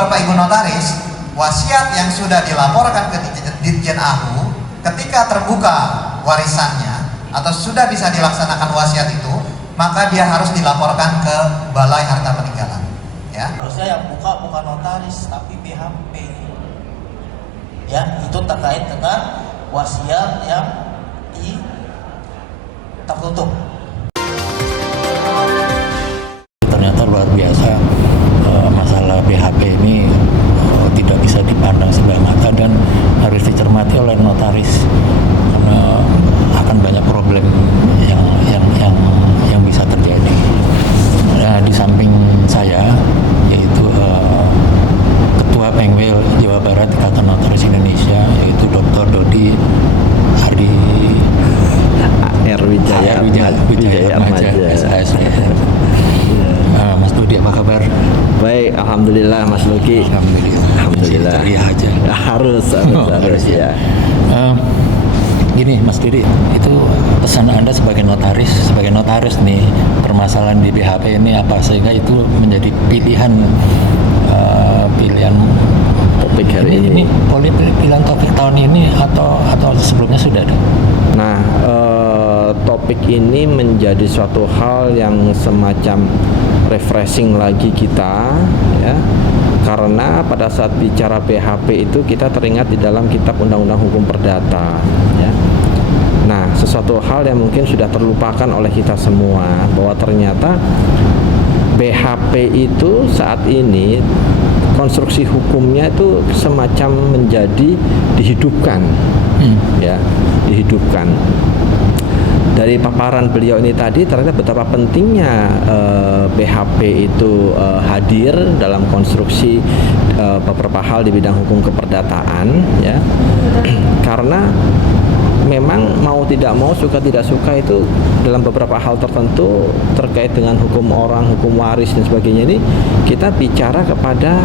Bapak Ibu notaris, wasiat yang sudah dilaporkan ke Ditjen AHU ketika terbuka warisannya atau sudah bisa dilaksanakan wasiat itu, maka dia harus dilaporkan ke Balai Harta Peninggalan. Ya. Harusnya yang buka bukan notaris tapi BHP. Ya, itu terkait dengan wasiat yang tertutup. Ternyata luar biasa, masalah BHP ini tidak bisa dipandang sebelah mata dan harus dicermati oleh notaris karena akan banyak problem yang bisa terjadi. Nah, di samping saya yaitu Ketua Pengwil Jawa Barat Ikatan Notaris Indonesia, yaitu Dr. Dodi Ardi Wijaya Maja, SAS. Mas Dodi, apa kabar? Baik, alhamdulillah Mas Luki. Alhamdulillah. Iya aja. Harus ya. Gini Mas Dodi, itu pesan Anda sebagai notaris nih, permasalahan di BHP ini apa sehingga itu menjadi pilihan topik hari ini. Pilihan topik tahun ini atau sebelumnya sudah ada? Nah, topik ini menjadi suatu hal yang semacam refreshing lagi kita, ya. Karena pada saat bicara BHP itu kita teringat di dalam Kitab Undang-Undang Hukum Perdata, ya. Nah, sesuatu hal yang mungkin sudah terlupakan oleh kita semua bahwa ternyata BHP itu saat ini konstruksi hukumnya itu semacam menjadi dihidupkan, ya, dihidupkan. Dari paparan beliau ini tadi ternyata betapa pentingnya BHP itu hadir dalam konstruksi beberapa hal di bidang hukum keperdataan, ya. Karena memang mau tidak mau, suka tidak suka itu dalam beberapa hal tertentu terkait dengan hukum orang, hukum waris dan sebagainya ini kita bicara kepada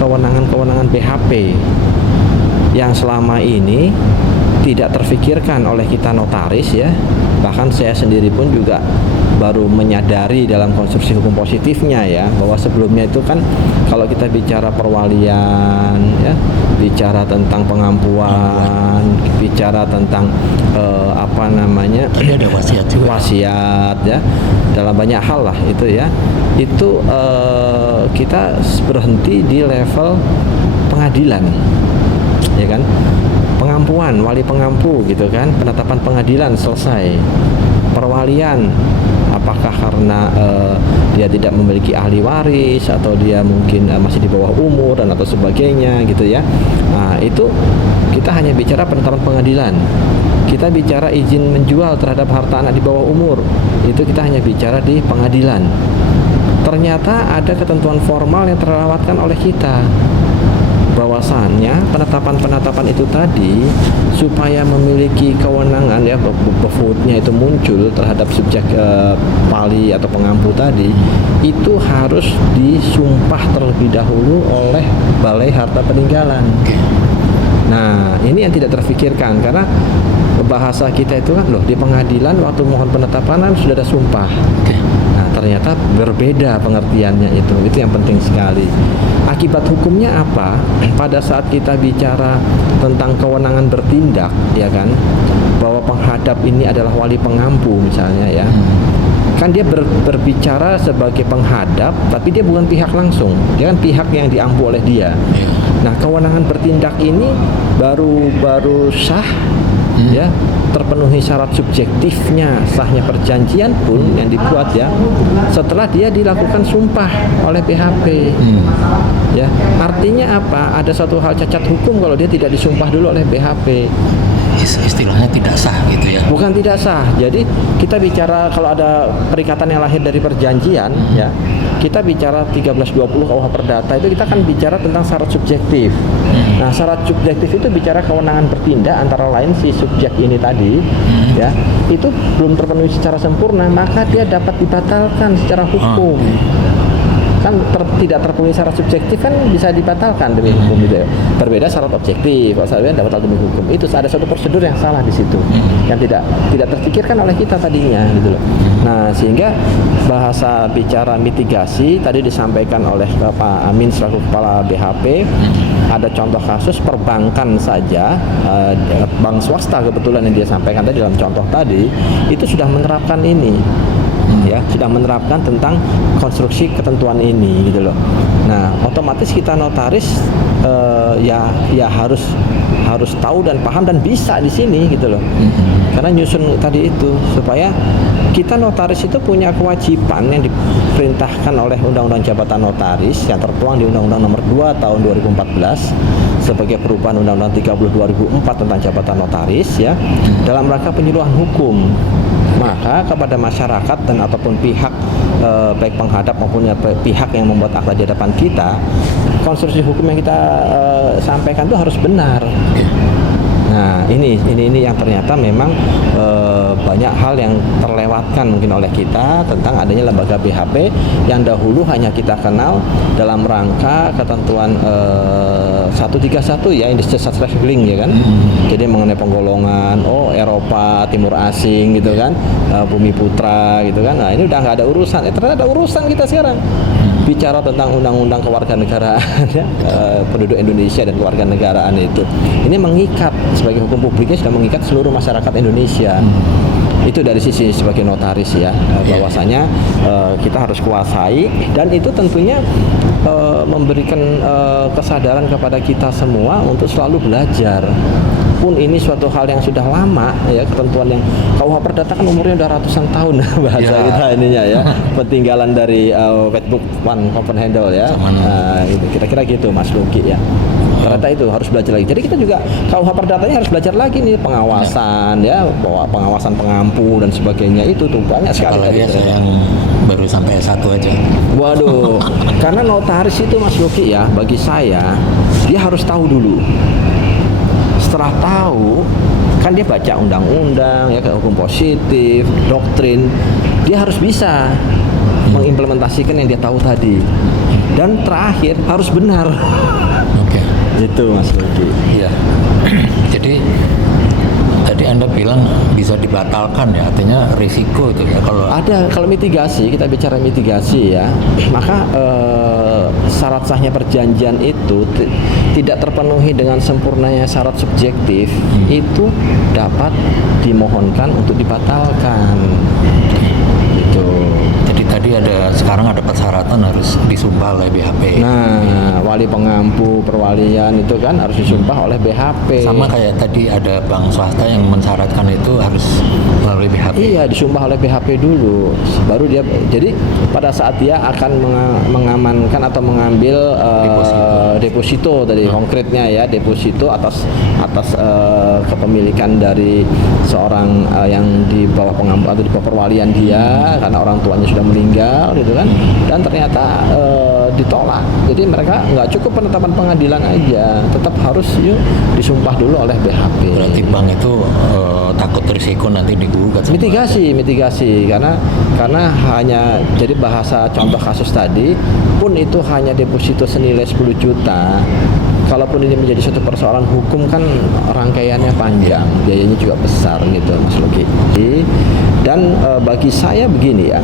kewenangan-kewenangan BHP yang selama ini tidak terfikirkan oleh kita notaris, ya. Bahkan saya sendiri pun juga baru menyadari dalam konstruksi hukum positifnya, ya, bahwa sebelumnya itu kan kalau kita bicara perwalian, ya, bicara tentang pengampuan, bicara tentang Ada wasiat juga. Wasiat, ya, dalam banyak hal lah itu, ya. Itu kita berhenti di level pengadilan, ya kan? Pengampuan, wali pengampu gitu kan, penetapan pengadilan selesai. Perwalian, apakah karena dia tidak memiliki ahli waris atau dia mungkin masih di bawah umur dan atau sebagainya gitu, ya. Nah, itu kita hanya bicara penetapan pengadilan. Kita bicara izin menjual terhadap harta anak di bawah umur, itu kita hanya bicara di pengadilan. Ternyata ada ketentuan formal yang terlewatkan oleh kita, bahwasannya penetapan itu tadi supaya memiliki kewenangan, ya, befutnya itu muncul terhadap subjek wali atau pengampu tadi, itu harus disumpah terlebih dahulu oleh Balai Harta Peninggalan. Nah, ini yang tidak terfikirkan karena bahasa kita itu kan, loh, di pengadilan waktu mohon penetapan sudah ada sumpah. Nah, ternyata berbeda pengertiannya itu yang penting sekali. Akibat hukumnya apa? Pada saat kita bicara tentang kewenangan bertindak, ya kan, bahwa penghadap ini adalah wali pengampu misalnya, ya, kan dia berbicara sebagai penghadap, tapi dia bukan pihak langsung, dia kan pihak yang diampu oleh dia. Nah, kewenangan bertindak ini baru sah, ya, terpenuhi syarat subjektifnya sahnya perjanjian pun yang dibuat, ya, setelah dia dilakukan sumpah oleh BHP. Ya, artinya apa? Ada satu hal cacat hukum kalau dia tidak disumpah dulu oleh BHP. Istilahnya tidak sah gitu, ya. Bukan tidak sah. Jadi kita bicara kalau ada perikatan yang lahir dari perjanjian, ya, kita bicara 1320 KUH Perdata itu kita kan bicara tentang syarat subjektif. Nah, syarat subjektif itu bicara kewenangan bertindak antara lain si subjek ini tadi, ya, itu belum terpenuhi secara sempurna, maka dia dapat dibatalkan secara hukum. kan tidak terpenuhi syarat subjektif kan bisa dibatalkan demi hukum gitu ya. Berbeda syarat objektif, kalau saya dapat demi hukum itu ada suatu prosedur yang salah di situ yang tidak terpikirkan oleh kita tadinya gitu loh. Nah sehingga bahasa bicara mitigasi tadi disampaikan oleh Pak Amin selaku kepala BHP, ada contoh kasus perbankan saja, bank swasta kebetulan yang dia sampaikan tadi dalam contoh tadi itu sudah menerapkan ini. Ya, sudah menerapkan tentang konstruksi ketentuan ini gitu loh. Nah, otomatis kita notaris ya harus tahu dan paham dan bisa di sini gitu loh. Karena nyusun tadi itu supaya kita notaris itu punya kewajiban yang diperintahkan oleh Undang-Undang Jabatan Notaris yang tertuang di Undang-Undang Nomor 2 Tahun 2014 sebagai perubahan Undang-Undang 30 2004 tentang Jabatan Notaris ya, dalam rangka penyuluhan hukum. Maka kepada masyarakat dan ataupun pihak baik penghadap maupun pihak yang membuat akta di hadapan kita, konstruksi hukum yang kita sampaikan itu harus benar. Nah ini yang ternyata memang banyak hal yang terlewatkan mungkin oleh kita tentang adanya lembaga BHP yang dahulu hanya kita kenal dalam rangka ketentuan 131 ya, Industrial Trafficking ya kan. Jadi mengenai penggolongan Eropa, Timur Asing gitu kan, Bumi Putra gitu kan. Nah ini udah nggak ada urusan. Ternyata ada urusan kita sekarang. Bicara tentang undang-undang kewarganegaraan ya, penduduk Indonesia dan kewarganegaraan itu. Ini mengikat sebagai hukum publiknya sudah mengikat seluruh masyarakat Indonesia. Itu dari sisi sebagai notaris ya, bahwasanya kita harus kuasai dan itu tentunya memberikan kesadaran kepada kita semua untuk selalu belajar. Pun ini suatu hal yang sudah lama ya, ketentuan yang KUH Perdata kan umurnya udah ratusan tahun bahasa kita ininya ya, pentinggalan dari White Book One Common Handle ya, itu kira-kira gitu Mas Luki ya. Ternyata itu harus belajar lagi. Jadi kita juga KUH Perdatanya harus belajar lagi nih, pengawasan ya, bahwa pengawasan pengampu dan sebagainya itu tuh banyak sekali. Apalagi saya yang baru sampai S1 aja. Waduh, karena notaris itu Mas Luki ya, bagi saya dia harus tahu dulu. Setelah tahu, kan dia baca undang-undang ya, hukum positif, doktrin, dia harus bisa mengimplementasikan yang dia tahu tadi. Dan terakhir harus benar. Oke. Itu Mas Luki. Iya. Jadi tadi Anda bilang bisa dibatalkan ya, artinya risiko itu ya kalau mitigasi, kita bicara mitigasi ya, maka syarat sahnya perjanjian itu tidak terpenuhi dengan sempurnanya syarat subjektif, itu dapat dimohonkan untuk dibatalkan gitu. Jadi tadi sekarang ada persyaratan harus disumpah oleh BHP. Nah, wali pengampu perwalian itu kan harus disumpah oleh BHP. Sama kayak tadi ada bank swasta yang mensyaratkan itu harus melalui BHP. Iya, disumpah oleh BHP dulu, baru dia. Jadi pada saat dia akan mengamankan atau mengambil deposito tadi konkretnya ya, deposito atas kepemilikan dari seorang yang di bawah pengampu atau di bawah perwalian dia karena orang tuanya sudah meninggal gitu kan, dan ternyata ditolak. Jadi mereka nggak cukup penetapan pengadilan aja, tetap harus disumpah dulu oleh BHP. Berarti bank itu takut risiko nanti digugat. Mitigasi karena hanya, jadi bahasa contoh kasus tadi pun itu hanya deposito senilai 10 juta. Kalaupun ini menjadi suatu persoalan hukum kan rangkaiannya panjang, biayanya juga besar gitu Mas Luki. Dan bagi saya begini ya,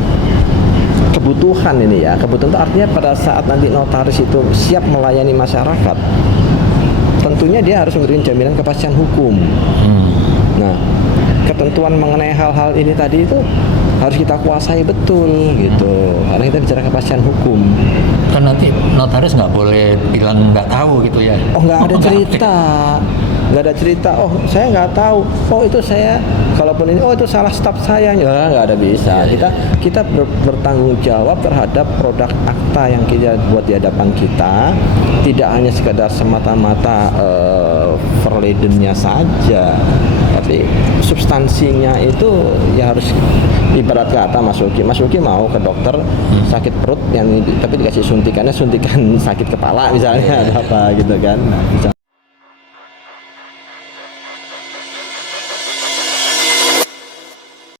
kebutuhan ini ya, kebutuhan itu artinya pada saat nanti notaris itu siap melayani masyarakat, tentunya dia harus memberikan jaminan kepastian hukum. Nah, ketentuan mengenai hal-hal ini tadi itu harus kita kuasai betul gitu, karena kita bicara kepastian hukum. Kan nanti notaris nggak boleh bilang nggak tahu gitu ya. Nggak ada cerita. Oh, saya nggak tahu. Oh, itu saya, kalaupun ini, itu salah staf saya. Ya, nggak ada bisa. Kita bertanggung jawab terhadap produk akta yang kita buat di hadapan kita. Tidak hanya sekedar semata-mata verledennya saja, tapi substansinya itu ya harus, ibarat kata Mas Luki mau ke dokter sakit perut tapi dikasih suntikan sakit kepala misalnya atau apa gitu kan. Nah,